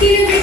give